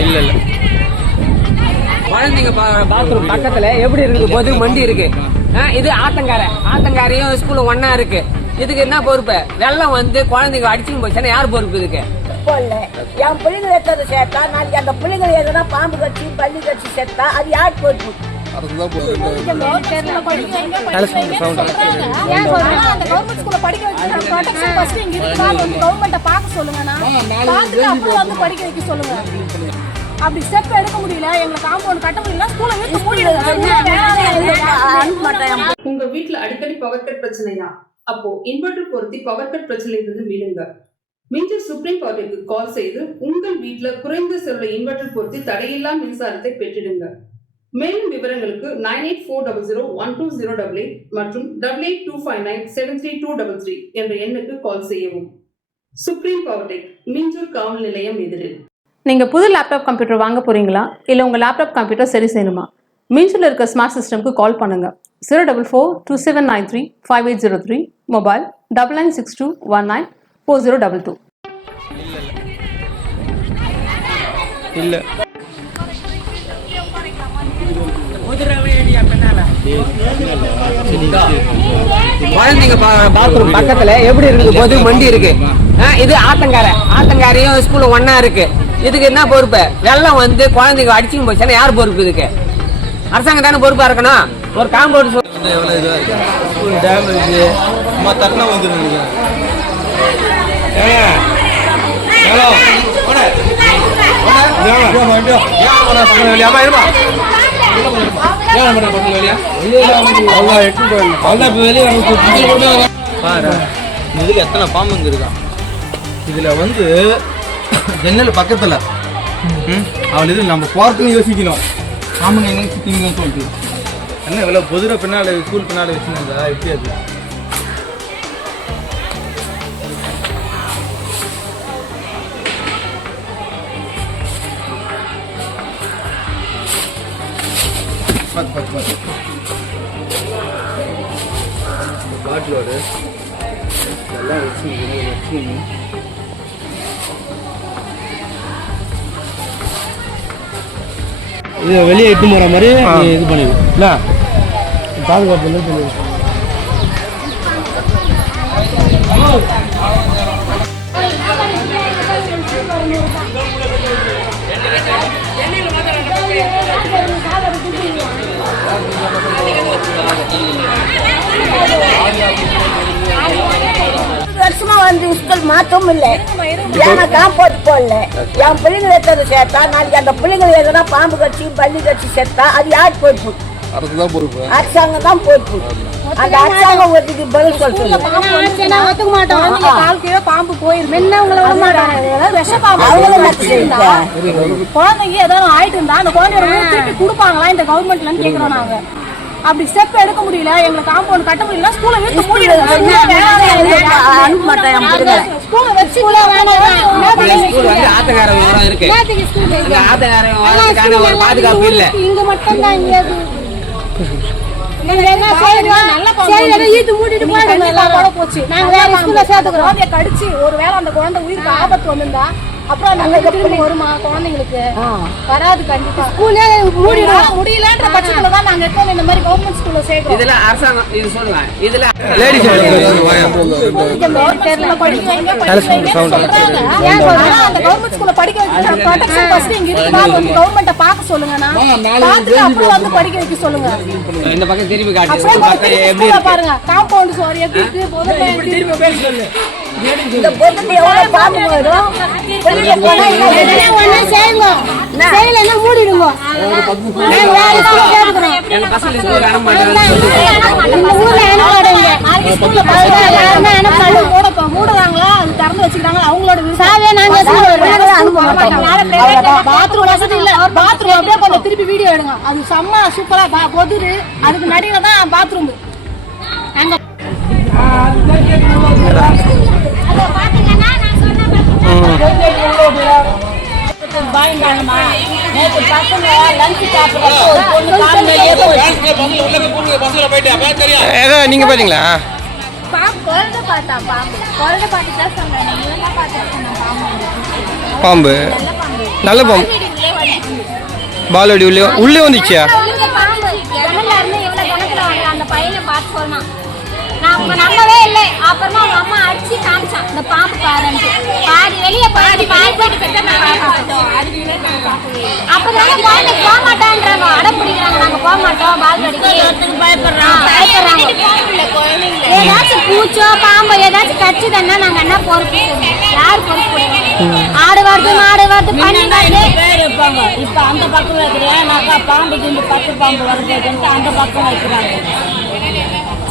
இல்ல இல்ல. குழந்தைங்க பாத்ரூம் பக்கத்துல எப்படி இருக்குது பொது மண்டி இருக்கு. ஆ, இது ஆத்தங்கார. ஆத்தங்காரையும் ஸ்கூலும் ஒண்ணா இருக்கு. இதுக்கு என்ன பொறுப்பு? வெள்ளம் வந்து குழந்தைங்க அடிச்சுன்னு போச்சுன்னா யார் பொறுப்பு இதுக்கு? என் பிள்ளைங்க வைத்தது சேர்த்தா நாளைக்கு அந்த பிள்ளைங்க எதுனா பாம்பு கட்சி பள்ளி கட்சி செத்தா அது யார் பொறுப்பு? அப்படி ஸ்டெப் எடுக்க முடியல எங்களை காம்பவுண்ட் கட்ட முடியல ஸ்கூலை விட்டு மாட்டேன். உங்க வீட்ல அடிக்கடி பவர் கட் பிரச்சனையா? அப்போ இன்வெர்டர் பொருத்தி பவர் கட் பிரச்சனையிலிருந்து மீளுங்க மிஞ்சர் சுப்ரீம் கோர்ட்டிற்கு கால் செய்து உங்கள் வீட்ல குறைந்த செலவுல இன்வெர்டர் பொருத்தி தடையில்லா மின்சாரத்தை பெற்றிடுங்க. மேலும் விவரங்களுக்கு nine eight four double zero one two zero double eight மற்றும் double eight two five nine seven three two double three என்ற எண்ணுக்கு கால் செய்யவும். சுப்ரீம் பவர்டெக் மிஞ்சூர் காவல் நிலையம் எதிரில். நீங்கள் புது லேப்டாப் கம்ப்யூட்டர் வாங்க போகிறீங்களா இல்லை உங்கள் லேப்டாப் கம்ப்யூட்டர் சரி செய்யணுமா? மீன்ஸில் இருக்க ஸ்மார்ட் சிஸ்டம்க்கு கால் பண்ணுங்கள் zero double four two seven nine three five eight zero three mobile double nine six two one nine four zero double two இல்ல. குழந்தைங்க பாத்ரூம் பக்கத்துல எப்படி இருக்குது பொது மண்டி இருக்கு. ஆ, இது ஆத்தங்கார. ஆத்தங்காரையும் ஸ்கூலும் ஒண்ணா இருக்கு. இதுக்கு என்ன பொறுப்பு? வெள்ளம் வந்து குழந்தைங்க அடிச்சுன்னு போச்சுன்னா யார் பொறுப்பு இதுக்கு? அரசாங்கம் தானே பொறுப்பா இருக்கணும்? ஒரு காம்பவுண்ட் வந்து எவ்வளவு இதுவா இருக்கு? ஸ்கூல் டேமேஜ் அம்மா தட்டினா இதுல எத்தனை பாம்புங்க இருக்கான்? இதுல வந்து ஜன்னல் பக்கத்துல. ம், அவன் இது நம்ம போறதுக்கும் யோசிக்கணும். பாம்புங்க எங்க சுத்திங்கன்னு சொல்லிட்டு. என்ன இவ்வளோ பொதுர பின்னால ஸ்கூல் பின்னால வச்சுருந்தா எப்படி அது? பார்த்து பார்த்து பார்த்து பாட்டிலோடு. எல்லாம் வச்சு வச்சு. இது வெளியே இட்டு போகிற மாதிரி நீ இது பண்ணிடு. இல்லை? பாதுகாப்பு வந்து சொல்லு வருஷமா வந்து ஸ்கூல் மாத்தவும் இல்ல. ஏன்னா காம்பவுண்ட் போடல. என் பிள்ளைங்க வைத்தது சேர்த்தா நாளைக்கு அந்த பிள்ளைங்க எதுனா பாம்பு கட்சி பள்ளி கட்சி செத்தா அது யார் பொறுப்பு அரசாங்கம் தான் அந்த அரசாங்கம் ஒதுக்கி பதில் கீழே பாம்பு போயிரும் குழந்தைக்கு ஏதாவது ஆயிட்டு இருந்தா அந்த குழந்தைய திருப்பி கொடுப்பாங்களா? இந்த கவர்மெண்ட்ல கேக்குறோம் நாங்க. அப்படி ஸ்டெப் எடுக்க முடியல. எங்களை காம்பவுண்ட் கட்ட முடியல. ஸ்கூலை விட்டு மூடிடுங்க ஒரு பாதுகாப்பு இல்ல. இங்க மட்டும் தான் இங்க கடிச்சு. ஒருவேளை அந்த குழந்தை உயிருக்கு ஆபத்து வந்திருந்தா அப்புறம் நாங்க திரும்பி வருமா? குழந்தைங்களுக்கு? வராது கண்டிப்பா. முடியல முடியலன்ற பட்சத்துல தான் நாங்க எப்போ இந்த மாதிரி கவர்மெண்ட் ஸ்கூல்ல சேர்க்கிறோம். இதுல அரசாங்கம் இது சொல்லுங்க. இதுல லேடிஸ் கவர்மெண்ட் ஸ்கூல்ல படிக்க வைக்க ப்ரொடெக்ஷன் ஃபர்ஸ்ட் இங்க வந்து கவர்மெண்ட்ட பார்க்க சொல்லுங்கண்ணா. பார்த்துட்டு அப்புறம் வந்து படிக்க வைக்க சொல்லுங்க. இந்த பக்கம் திரும்பி காட்டு அப்படியே ஸ்கூல் பார்த்து பக்கம் எப்படி ஸ்கூல்ல இருக்கு? பாருங்க. காம்பவுண்ட் சுவர் எப்படி இருக்கு? எப்படி இருக்கு? இந்த பொதுக்கு எவ்வளவு பாம்பு வரும் வெளியே போனா என்ன செய்யுங்க செய்யலைன்னா மூடிடுங்க இந்த ஊர்ல மூடுறாங்களா அது திறந்து வச்சுக்கிறாங்க அவங்களோட சாவியா நாங்க பாத்ரூம் வசதி இல்ல பாத்ரூம் அப்படியே கொஞ்சம் திருப்பி வீடியோ எடுங்க அது செம்ம சூப்பரா பா- கொதுரு அதுக்கு நடுவில் தான் பாத்ரூம் அங்க நீங்க பாத்தீங்களா? பாம்பு பாம்பு. நல்ல பாம்பு. பாலோடி உள்ளே உள்ளே வந்துச்சியா? பாருன்ட்டு பாதி வெளியே பாதி பாதி அப்பதான் குழந்தை போக மாட்டான்றாங்க அடம் பிடிக்கிறாங்க நாங்க போக மாட்டோம் பால் பயப்படுறாங்க பயப்படுறாங்க ஏதாச்சும் பூச்சோ பாம்போ ஏதாச்சும் கச்சுதுன்னா நாங்க என்ன பொறுப்பு யார் பொறுப்பு ஆடு வருது மாடு வருது பண்ணி வருது பேர் இருப்பாங்க இப்ப அந்த பக்கம் பாம்பு கிண்டு பத்து பாம்பு வருதுன்ட்டு அந்த பக்கம் வைக்கிறாங்க அந்த பக்கம்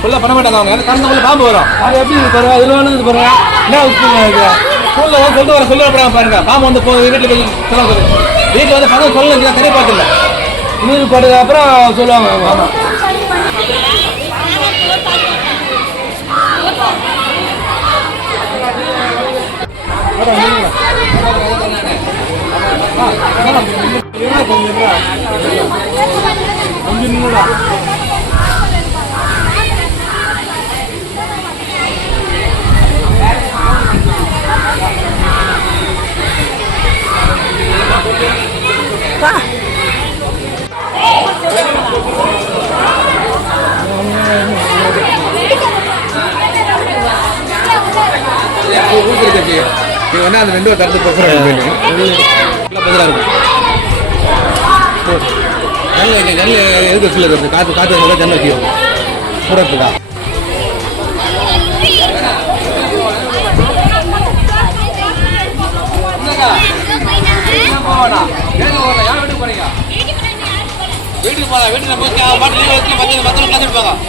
உள்ள பண்ண மாட்டாங்க அவங்க கரண்ட் பாம்பு வரும் அது எப்படி பாருங்க அதில் வந்து இது பாருங்க என்ன ஸ்கூலில் வந்து சொல்லிட்டு வர சொல்லி அப்புறம் பாருங்க பாம்பு வந்து போய் வீட்டில் போய் சொல்ல வீட்டில் வந்து பசங்க சொல்லணும் தெரிய பார்த்துல நீர் போட்டதுக்கு அப்புறம் சொல்லுவாங்க ஆமாம் கொஞ்சம் நின்றுடா நீங்க வேணா அந்த ரெண்டு திறந்து போகிறேன் பதிலாக இருக்கும் ஜன்னல் வைக்க ஜன்னல் எதுக்கு கீழே இருக்குது காற்று காற்று இருந்தால் யார் வைக்கணும் போறீங்க? வீட்டுக்கு போகலாம் வீட்டுக்கு போய் பாட்டு லீவ் வச்சு பத்து பத்து